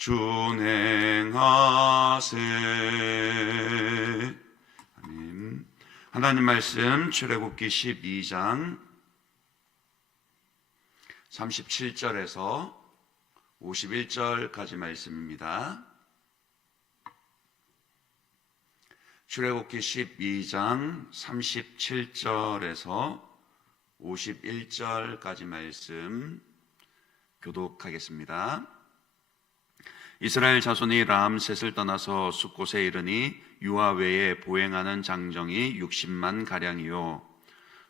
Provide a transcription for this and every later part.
준행하세. 아멘. 하나님 말씀 출애굽기 12장 37절에서 51절까지 말씀입니다. 출애굽기 12장 37절에서 51절까지 말씀 교독하겠습니다. 이스라엘 자손이 람셋을 떠나서 숫곳에 이르니 유아 외에 보행하는 장정이 60만 가량이요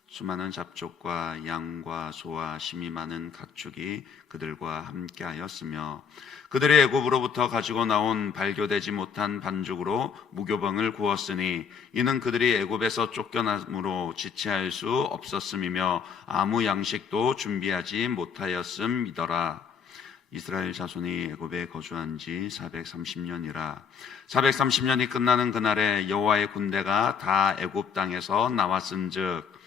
수많은 잡족과 양과 소와 심이 많은 각축이 그들과 함께하였으며 그들이 애굽으로부터 가지고 나온 발교되지 못한 반죽으로 무교병을 구웠으니 이는 그들이 애굽에서 쫓겨남으로 지체할 수 없었음이며 아무 양식도 준비하지 못하였음이더라. 이스라엘 자손이 애굽에 거주한 지 430년이라. 430년이 끝나는 그날에 여호와의 군대가 다 애굽 땅에서 나왔은즉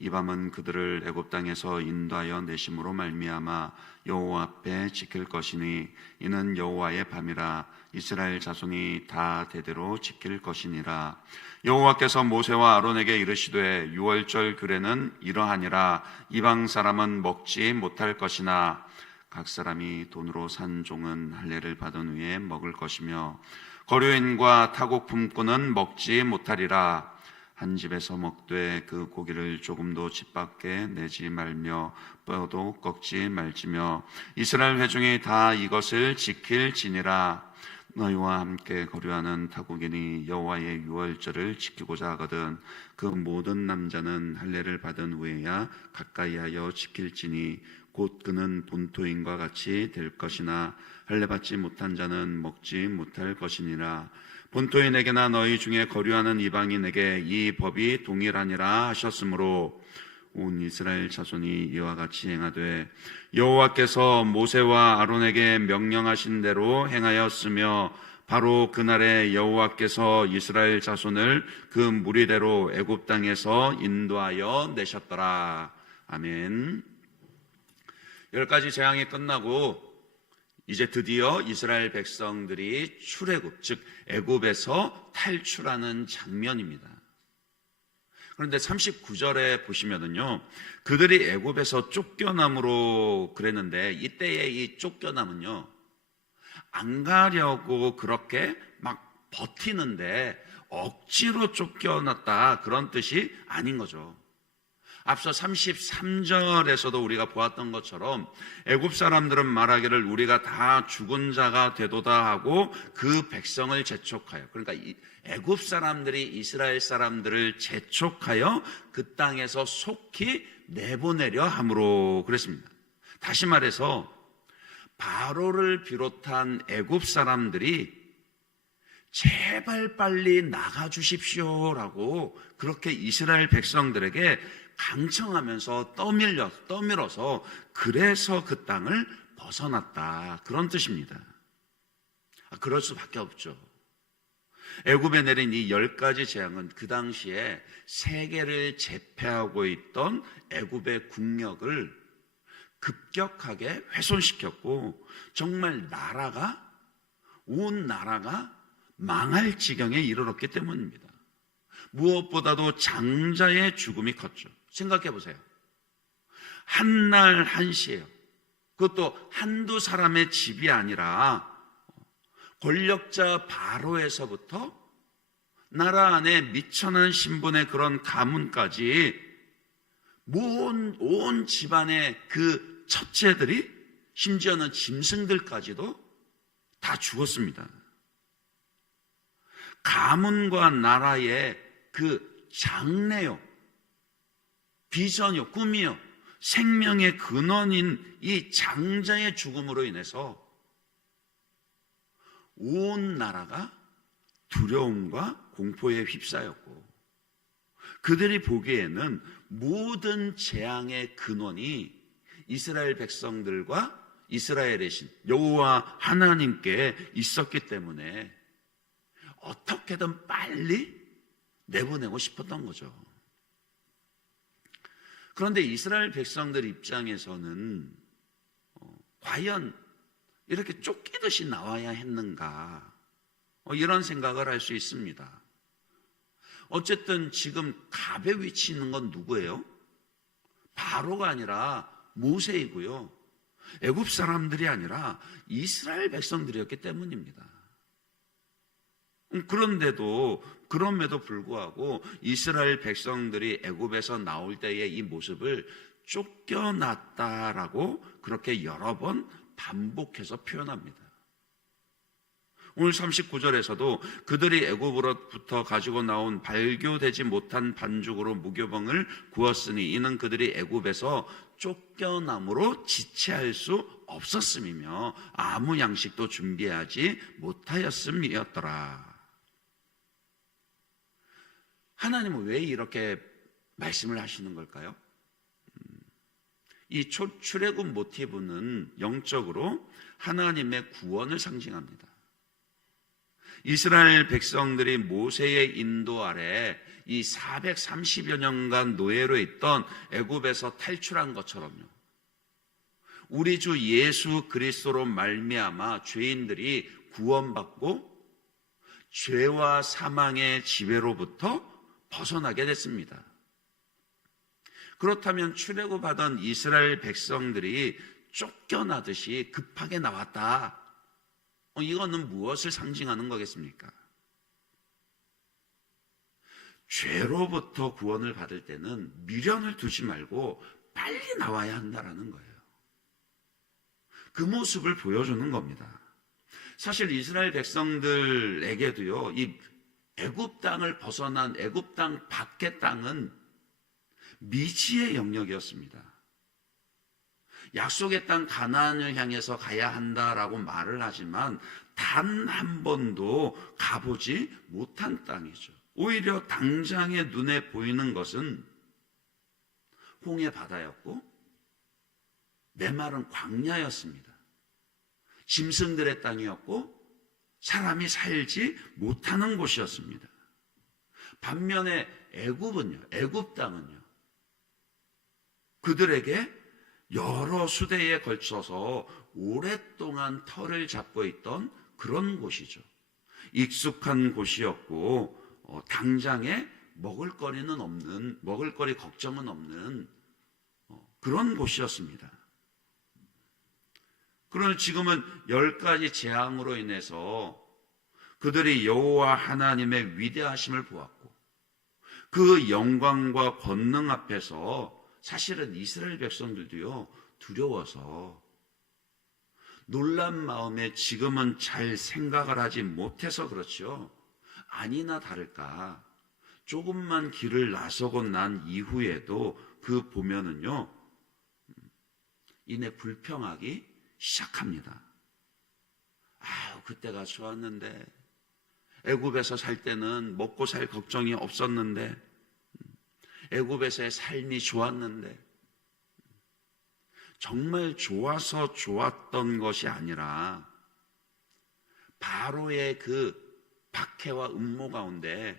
이 밤은 그들을 애굽 땅에서 인도하여 내심으로 말미암아 여호와 앞에 지킬 것이니 이는 여호와의 밤이라. 이스라엘 자손이 다 대대로 지킬 것이니라. 여호와께서 모세와 아론에게 이르시되 유월절 규례는 이러하니라. 이방 사람은 먹지 못할 것이나 각 사람이 돈으로 산 종은 할례를 받은 후에 먹을 것이며 거류인과 타국 품꾼은 먹지 못하리라. 한 집에서 먹되 그 고기를 조금도 집 밖에 내지 말며 뼈도 꺾지 말지며 이스라엘 회중이 다 이것을 지킬지니라. 너희와 함께 거류하는 타국인이 여호와의 유월절을 지키고자 하거든 그 모든 남자는 할례를 받은 후에야 가까이하여 지킬지니 곧 그는 본토인과 같이 될 것이나 할례 받지 못한 자는 먹지 못할 것이니라. 본토인에게나 너희 중에 거류하는 이방인에게 이 법이 동일하니라 하셨으므로 온 이스라엘 자손이 이와 같이 행하되 여호와께서 모세와 아론에게 명령하신 대로 행하였으며 바로 그날에 여호와께서 이스라엘 자손을 그 무리대로 애굽 땅에서 인도하여 내셨더라. 아멘. 10가지 재앙이 끝나고 이제 드디어 이스라엘 백성들이 출애굽, 즉 애굽에서 탈출하는 장면입니다. 그런데 39절에 보시면은요, 그들이 애굽에서 쫓겨남으로 그랬는데 이때의 이 쫓겨남은요, 안 가려고 그렇게 막 버티는데 억지로 쫓겨났다 그런 뜻이 아닌 거죠. 앞서 33절에서도 우리가 보았던 것처럼 애굽 사람들은 말하기를 우리가 다 죽은 자가 되도다 하고 그 백성을 재촉하여, 그러니까 애굽 사람들이 이스라엘 사람들을 재촉하여 그 땅에서 속히 내보내려 함으로 그랬습니다. 다시 말해서 바로를 비롯한 애굽 사람들이 제발 빨리 나가 주십시오라고 그렇게 이스라엘 백성들에게 강청하면서 떠밀어서 그래서 그 땅을 벗어났다 그런 뜻입니다. 그럴 수밖에 없죠. 애굽에 내린 이 10가지 재앙은 그 당시에 세계를 제패하고 있던 애굽의 국력을 급격하게 훼손시켰고 정말 온 나라가 망할 지경에 이르렀기 때문입니다. 무엇보다도 장자의 죽음이 컸죠. 생각해 보세요. 한날 한시에요. 그것도 한두 사람의 집이 아니라 권력자 바로에서부터 나라 안에 미천한 신분의 그런 가문까지 온 집안의 그 첫째들이, 심지어는 짐승들까지도 다 죽었습니다. 가문과 나라의 그 장래요, 비전이요, 꿈이요, 생명의 근원인 이 장자의 죽음으로 인해서 온 나라가 두려움과 공포에 휩싸였고 그들이 보기에는 모든 재앙의 근원이 이스라엘 백성들과 이스라엘의 신 여호와 하나님께 있었기 때문에 어떻게든 빨리 내보내고 싶었던 거죠. 그런데 이스라엘 백성들 입장에서는 과연 이렇게 쫓기듯이 나와야 했는가? 이런 생각을 할 수 있습니다. 어쨌든 지금 갑의 위치에 있는 건 누구예요? 바로가 아니라 모세이고요. 애굽 사람들이 아니라 이스라엘 백성들이었기 때문입니다. 그럼에도 불구하고 이스라엘 백성들이 애굽에서 나올 때의 이 모습을 쫓겨났다라고 그렇게 여러 번 반복해서 표현합니다. 오늘 39절에서도 그들이 애굽으로부터 가지고 나온 발교되지 못한 반죽으로 무교병을 구웠으니 이는 그들이 애굽에서 쫓겨남으로 지체할 수 없었음이며 아무 양식도 준비하지 못하였음이었더라. 하나님은 왜 이렇게 말씀을 하시는 걸까요? 이 출애굽 모티브는 영적으로 하나님의 구원을 상징합니다. 이스라엘 백성들이 모세의 인도 아래 이 430여 년간 노예로 있던 애굽에서 탈출한 것처럼요. 우리 주 예수 그리스도로 말미암아 죄인들이 구원받고 죄와 사망의 지배로부터 벗어나게 됐습니다. 그렇다면 출애굽하던 이스라엘 백성들이 쫓겨나듯이 급하게 나왔다. 이거는 무엇을 상징하는 거겠습니까? 죄로부터 구원을 받을 때는 미련을 두지 말고 빨리 나와야 한다라는 거예요. 그 모습을 보여주는 겁니다. 사실 이스라엘 백성들에게도요, 이 애굽 땅을 벗어난 애굽 땅 밖의 땅은 미지의 영역이었습니다. 약속의 땅 가나안을 향해서 가야 한다라고 말을 하지만 단 한 번도 가보지 못한 땅이죠. 오히려 당장의 눈에 보이는 것은 홍해 바다였고 메마른 광야였습니다. 짐승들의 땅이었고 사람이 살지 못하는 곳이었습니다. 반면에 애굽 땅은요, 그들에게 여러 수대에 걸쳐서 오랫동안 터를 잡고 있던 그런 곳이죠. 익숙한 곳이었고 당장에 먹을거리 걱정은 없는 그런 곳이었습니다. 그러나 지금은 10가지 재앙으로 인해서 그들이 여호와 하나님의 위대하심을 보았고 그 영광과 권능 앞에서 사실은 이스라엘 백성들도요, 두려워서 놀란 마음에 지금은 잘 생각을 하지 못해서 그렇죠. 아니나 다를까 조금만 길을 나서고 난 이후에도 그 보면은요, 이내 불평하기 시작합니다. 그때가 좋았는데, 애굽에서 살 때는 먹고 살 걱정이 없었는데, 애굽에서의 삶이 좋았는데, 정말 좋아서 좋았던 것이 아니라 바로의 그 박해와 음모 가운데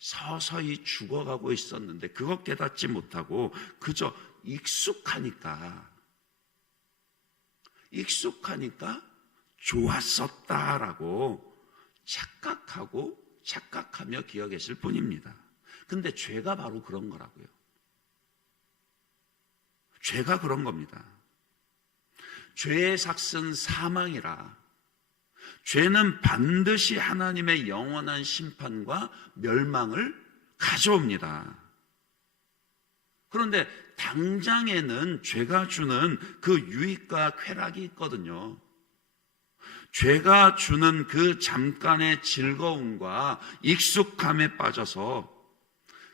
서서히 죽어가고 있었는데 그것 깨닫지 못하고 그저 익숙하니까 좋았었다라고 착각하며 기억했을 뿐입니다. 근데 죄가 바로 그런 거라고요. 죄가 그런 겁니다. 죄의 삭은 사망이라. 죄는 반드시 하나님의 영원한 심판과 멸망을 가져옵니다. 그런데 당장에는 죄가 주는 그 유익과 쾌락이 있거든요. 죄가 주는 그 잠깐의 즐거움과 익숙함에 빠져서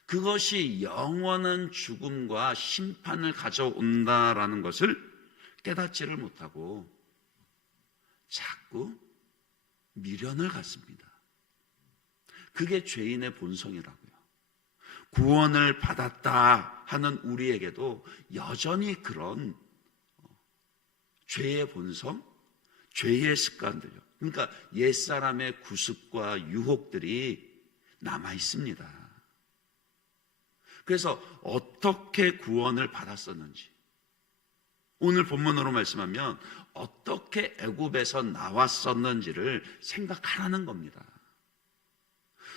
그것이 영원한 죽음과 심판을 가져온다라는 것을 깨닫지를 못하고 자꾸 미련을 갖습니다. 그게 죄인의 본성이라고요. 구원을 받았다 하는 우리에게도 여전히 그런 죄의 본성, 죄의 습관들요. 그러니까 옛사람의 구습과 유혹들이 남아 있습니다. 그래서 어떻게 구원을 받았었는지 오늘 본문으로 말씀하면 어떻게 애굽에서 나왔었는지를 생각하라는 겁니다.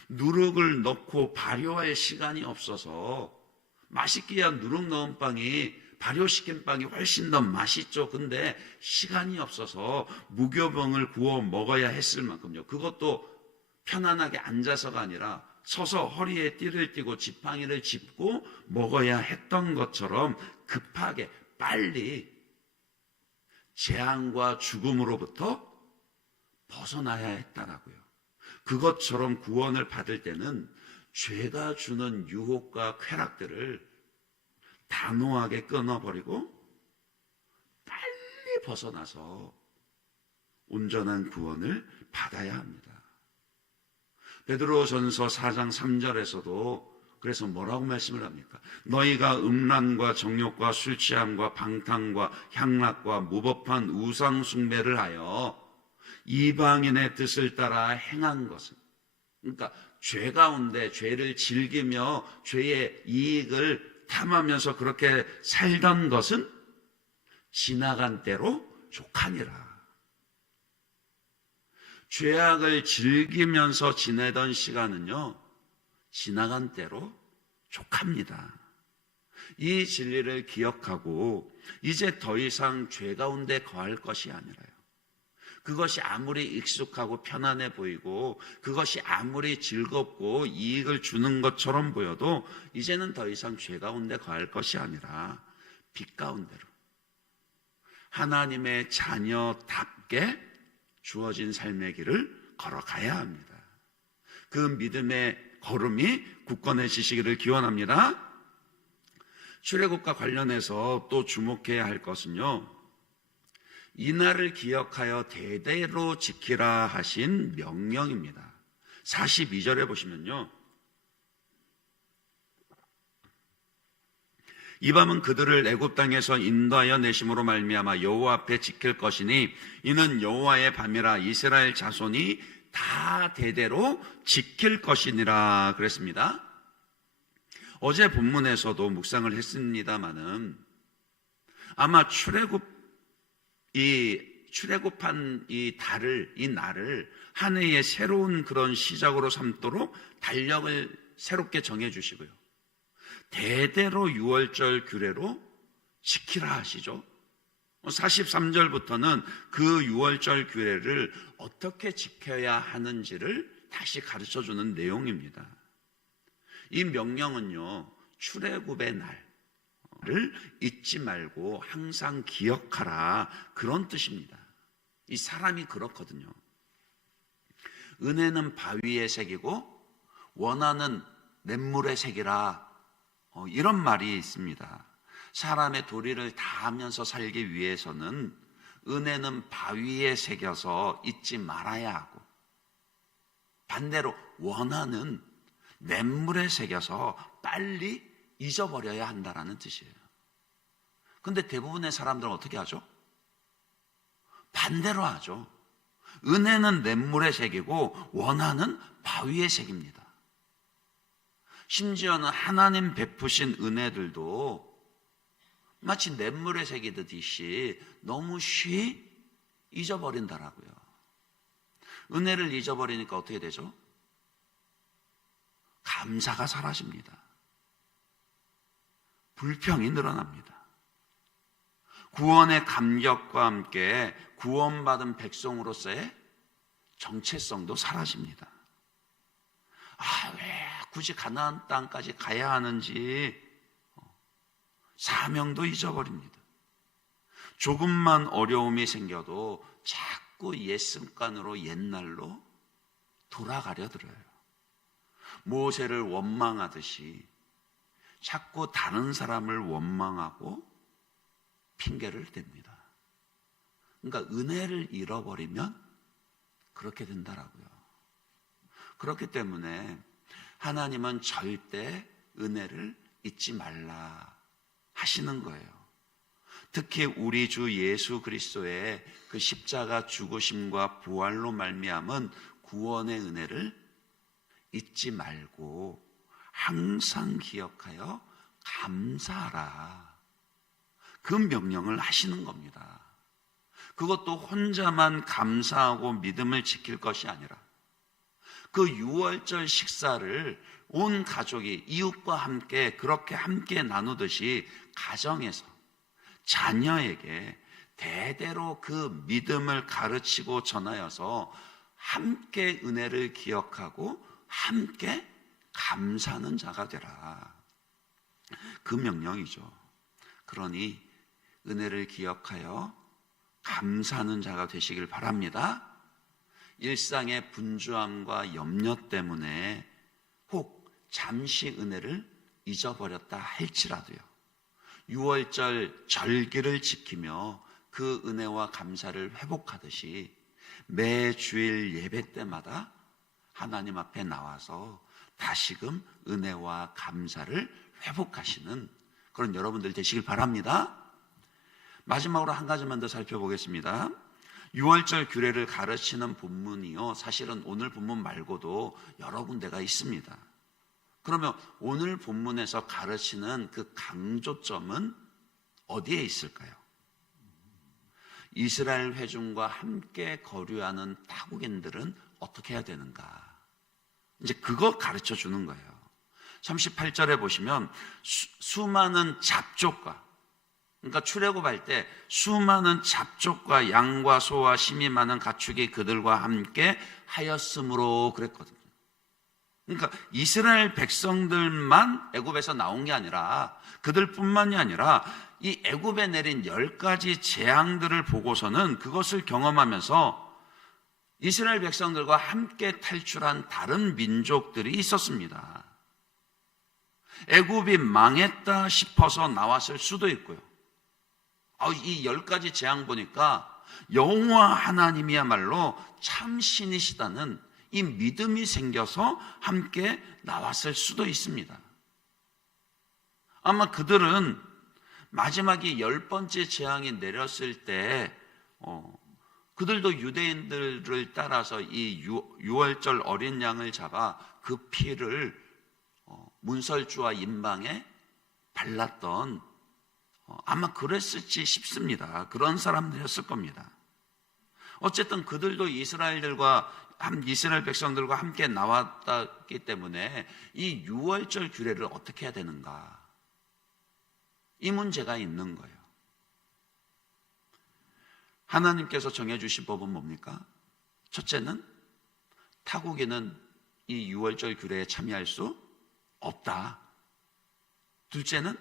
누룩을 넣고 발효할 시간이 없어서 맛있기야 누룩 넣은 빵이 발효시킨 빵이 훨씬 더 맛있죠. 근데 시간이 없어서 무교병을 구워 먹어야 했을 만큼요. 그것도 편안하게 앉아서가 아니라 서서 허리에 띠를 띠고 지팡이를 짚고 먹어야 했던 것처럼 급하게 빨리 재앙과 죽음으로부터 벗어나야 했다라고요. 그것처럼 구원을 받을 때는 죄가 주는 유혹과 쾌락들을 단호하게 끊어버리고 빨리 벗어나서 온전한 구원을 받아야 합니다. 베드로전서 4장 3절에서도 그래서 뭐라고 말씀을 합니까? 너희가 음란과 정욕과 술취함과 방탕과 향락과 무법한 우상 숭배를 하여 이방인의 뜻을 따라 행한 것은, 그러니까 죄 가운데 죄를 즐기며 죄의 이익을 탐하면서 그렇게 살던 것은 지나간 때로 족하니라. 죄악을 즐기면서 지내던 시간은요, 지나간 때로 족합니다. 이 진리를 기억하고 이제 더 이상 죄 가운데 거할 것이 아니라요. 그것이 아무리 익숙하고 편안해 보이고 그것이 아무리 즐겁고 이익을 주는 것처럼 보여도 이제는 더 이상 죄 가운데 거할 것이 아니라 빛 가운데로 하나님의 자녀답게 주어진 삶의 길을 걸어가야 합니다. 그 믿음의 걸음이 굳건해지시기를 기원합니다. 출애굽과 관련해서 또 주목해야 할 것은요, 이 날을 기억하여 대대로 지키라 하신 명령입니다. 42절에 보시면요, 이 밤은 그들을 애굽 땅에서 인도하여 내심으로 말미암아 여호와 앞에 지킬 것이니 이는 여호와의 밤이라 이스라엘 자손이 다 대대로 지킬 것이니라 그랬습니다. 어제 본문에서도 묵상을 했습니다마는 아마 출애굽한 이 달을, 이 날을 한 해의 새로운 그런 시작으로 삼도록 달력을 새롭게 정해주시고요, 대대로 유월절 규례로 지키라 하시죠. 43절부터는 그 유월절 규례를 어떻게 지켜야 하는지를 다시 가르쳐주는 내용입니다. 이 명령은요, 출애굽의 날을 잊지 말고 항상 기억하라, 그런 뜻입니다. 이 사람이 그렇거든요. 은혜는 바위에 새기고 원하는 냇물에 새기라, 이런 말이 있습니다. 사람의 도리를 다하면서 살기 위해서는 은혜는 바위에 새겨서 잊지 말아야 하고, 반대로 원하는 냇물에 새겨서 빨리 잊어버려야 한다는 뜻이에요. 근데 대부분의 사람들은 어떻게 하죠? 반대로 하죠. 은혜는 냇물에 새기고 원하는 바위에 새깁니다. 심지어는 하나님 베푸신 은혜들도 마치 냇물에 새기듯이 너무 쉬이 잊어버린다라고요. 은혜를 잊어버리니까 어떻게 되죠? 감사가 사라집니다. 불평이 늘어납니다. 구원의 감격과 함께 구원받은 백성으로서의 정체성도 사라집니다. 왜 굳이 가나안 땅까지 가야 하는지 사명도 잊어버립니다. 조금만 어려움이 생겨도 자꾸 옛 습관으로 옛날로 돌아가려 들어요. 모세를 원망하듯이 자꾸 다른 사람을 원망하고 핑계를 댑니다. 그러니까 은혜를 잃어버리면 그렇게 된다라고요. 그렇기 때문에 하나님은 절대 은혜를 잊지 말라 하시는 거예요. 특히 우리 주 예수 그리스도의 그 십자가 죽으심과 부활로 말미암은 구원의 은혜를 잊지 말고 항상 기억하여 감사하라, 그 명령을 하시는 겁니다. 그것도 혼자만 감사하고 믿음을 지킬 것이 아니라 그 유월절 식사를 온 가족이 이웃과 함께 그렇게 함께 나누듯이 가정에서 자녀에게 대대로 그 믿음을 가르치고 전하여서 함께 은혜를 기억하고 함께 감사하는 자가 되라. 그 명령이죠. 그러니 은혜를 기억하여 감사하는 자가 되시길 바랍니다. 일상의 분주함과 염려 때문에 혹 잠시 은혜를 잊어버렸다 할지라도요, 유월절 절기를 지키며 그 은혜와 감사를 회복하듯이 매 주일 예배 때마다 하나님 앞에 나와서 다시금 은혜와 감사를 회복하시는 그런 여러분들 되시길 바랍니다. 마지막으로 한 가지만 더 살펴보겠습니다. 유월절 규례를 가르치는 본문이요, 사실은 오늘 본문 말고도 여러 군데가 있습니다. 그러면 오늘 본문에서 가르치는 그 강조점은 어디에 있을까요? 이스라엘 회중과 함께 거류하는 타국인들은 어떻게 해야 되는가? 이제 그거 가르쳐 주는 거예요. 38절에 보시면 수많은 잡족과, 그러니까 출애굽할 때 수많은 잡족과 양과 소와 심이 많은 가축이 그들과 함께 하였으므로 그랬거든요. 그러니까 이스라엘 백성들만 애굽에서 나온 게 아니라 그들뿐만이 아니라 이 애굽에 내린 10가지 재앙들을 보고서는 그것을 경험하면서 이스라엘 백성들과 함께 탈출한 다른 민족들이 있었습니다. 애굽이 망했다 싶어서 나왔을 수도 있고요. 이 10가지 재앙 보니까 여호와 하나님이야말로 참 신이시다는 이 믿음이 생겨서 함께 나왔을 수도 있습니다. 아마 그들은 마지막에 10번째 재앙이 내렸을 때 그들도 유대인들을 따라서 이 유월절 어린 양을 잡아 그 피를 문설주와 임방에 발랐던, 아마 그랬을지 싶습니다. 그런 사람들이었을 겁니다. 어쨌든 그들도 이스라엘 백성들과 함께 나왔기 때문에 이 유월절 규례를 어떻게 해야 되는가, 이 문제가 있는 거예요. 하나님께서 정해주신 법은 뭡니까? 첫째는 타국인은 이 유월절 규례에 참여할 수 없다. 둘째는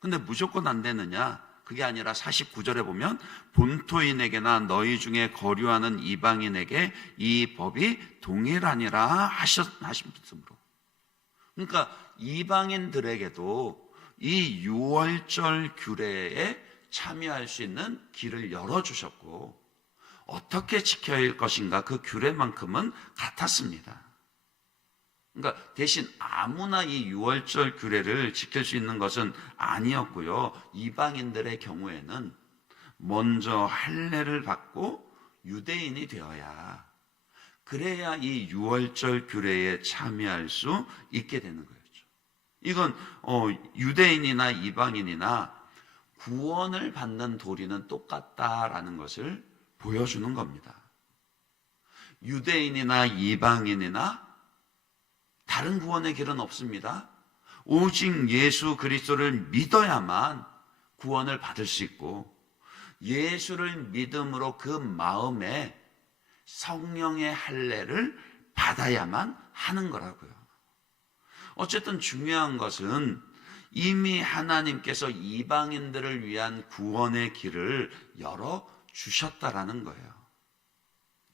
근데 무조건 안 되느냐? 그게 아니라 49절에 보면 본토인에게나 너희 중에 거류하는 이방인에게 이 법이 동일하니라 하셨으므로, 그러니까 이방인들에게도 이 유월절 규례에 참여할 수 있는 길을 열어주셨고, 어떻게 지켜야 할 것인가 그 규례만큼은 같았습니다. 그러니까 대신 아무나 이 유월절 규례를 지킬 수 있는 것은 아니었고요, 이방인들의 경우에는 먼저 할례를 받고 유대인이 되어야, 그래야 이 유월절 규례에 참여할 수 있게 되는 거였죠. 이건 유대인이나 이방인이나 구원을 받는 도리는 똑같다라는 것을 보여주는 겁니다. 유대인이나 이방인이나 다른 구원의 길은 없습니다. 오직 예수 그리스도를 믿어야만 구원을 받을 수 있고, 예수를 믿음으로 그 마음에 성령의 할례를 받아야만 하는 거라고요. 어쨌든 중요한 것은 이미 하나님께서 이방인들을 위한 구원의 길을 열어주셨다라는 거예요.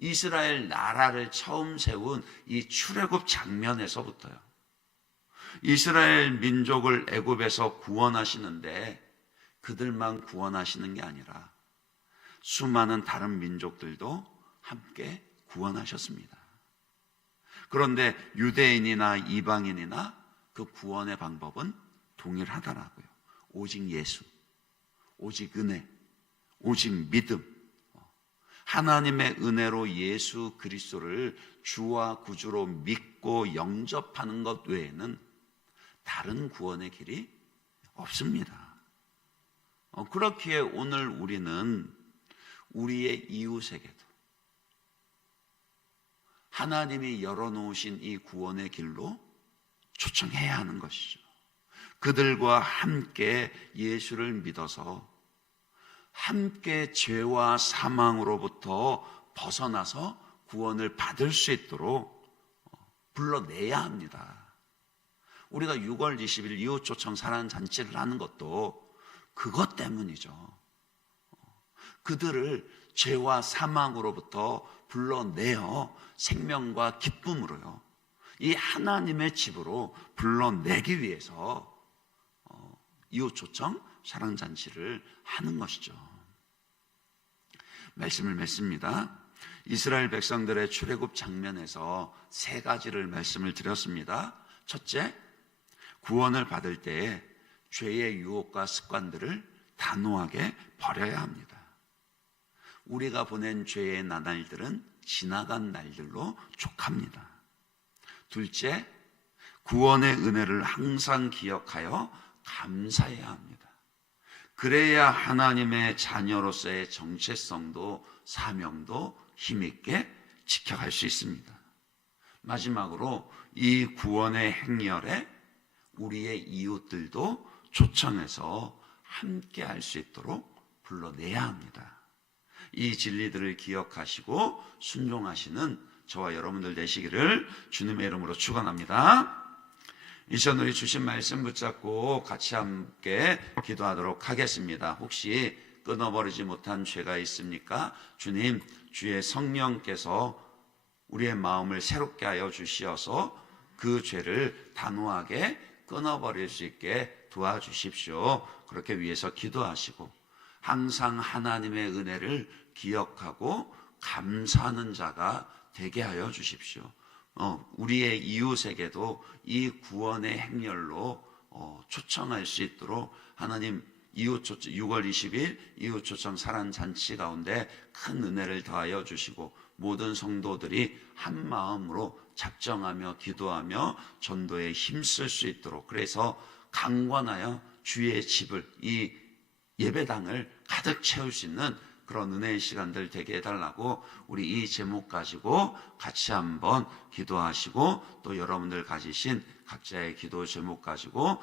이스라엘 나라를 처음 세운 이 출애굽 장면에서부터요, 이스라엘 민족을 애굽에서 구원하시는데 그들만 구원하시는 게 아니라 수많은 다른 민족들도 함께 구원하셨습니다. 그런데 유대인이나 이방인이나 그 구원의 방법은 동일하더라고요. 오직 예수, 오직 은혜, 오직 믿음, 하나님의 은혜로 예수 그리스도를 주와 구주로 믿고 영접하는 것 외에는 다른 구원의 길이 없습니다. 그렇기에 오늘 우리는 우리의 이웃에게도 하나님이 열어놓으신 이 구원의 길로 초청해야 하는 것이죠. 그들과 함께 예수를 믿어서 함께 죄와 사망으로부터 벗어나서 구원을 받을 수 있도록 불러내야 합니다. 우리가 6월 20일 이웃 초청 사랑 잔치를 하는 것도 그것 때문이죠. 그들을 죄와 사망으로부터 불러내어 생명과 기쁨으로요, 이 하나님의 집으로 불러내기 위해서 이웃 초청 사랑 잔치를 하는 것이죠. 말씀을 맺습니다. 이스라엘 백성들의 출애굽 장면에서 세 가지를 말씀을 드렸습니다. 첫째, 구원을 받을 때에 죄의 유혹과 습관들을 단호하게 버려야 합니다. 우리가 보낸 죄의 나날들은 지나간 날들로 족합니다. 둘째, 구원의 은혜를 항상 기억하여 감사해야 합니다. 그래야 하나님의 자녀로서의 정체성도 사명도 힘있게 지켜갈 수 있습니다. 마지막으로 이 구원의 행렬에 우리의 이웃들도 초청해서 함께 할 수 있도록 불러내야 합니다. 이 진리들을 기억하시고 순종하시는 저와 여러분들 되시기를 주님의 이름으로 축원합니다. 이전 우리 주신 말씀 붙잡고 같이 함께 기도하도록 하겠습니다. 혹시 끊어버리지 못한 죄가 있습니까? 주님, 주의 성령께서 우리의 마음을 새롭게 하여 주시어서 그 죄를 단호하게 끊어버릴 수 있게 도와주십시오. 그렇게 위해서 기도하시고 항상 하나님의 은혜를 기억하고 감사하는 자가 되게 하여 주십시오. 우리의 이웃에게도 이 구원의 행렬로 초청할 수 있도록 하나님 이웃 초청 6월 20일 이웃 초청 사랑 잔치 가운데 큰 은혜를 더하여 주시고 모든 성도들이 한 마음으로 작정하며 기도하며 전도에 힘쓸 수 있도록, 그래서 강권하여 주의 집을, 이 예배당을 가득 채울 수 있는 그런 은혜의 시간들 되게 해달라고 우리 이 제목 가지고 같이 한번 기도하시고 또 여러분들 가지신 각자의 기도 제목 가지고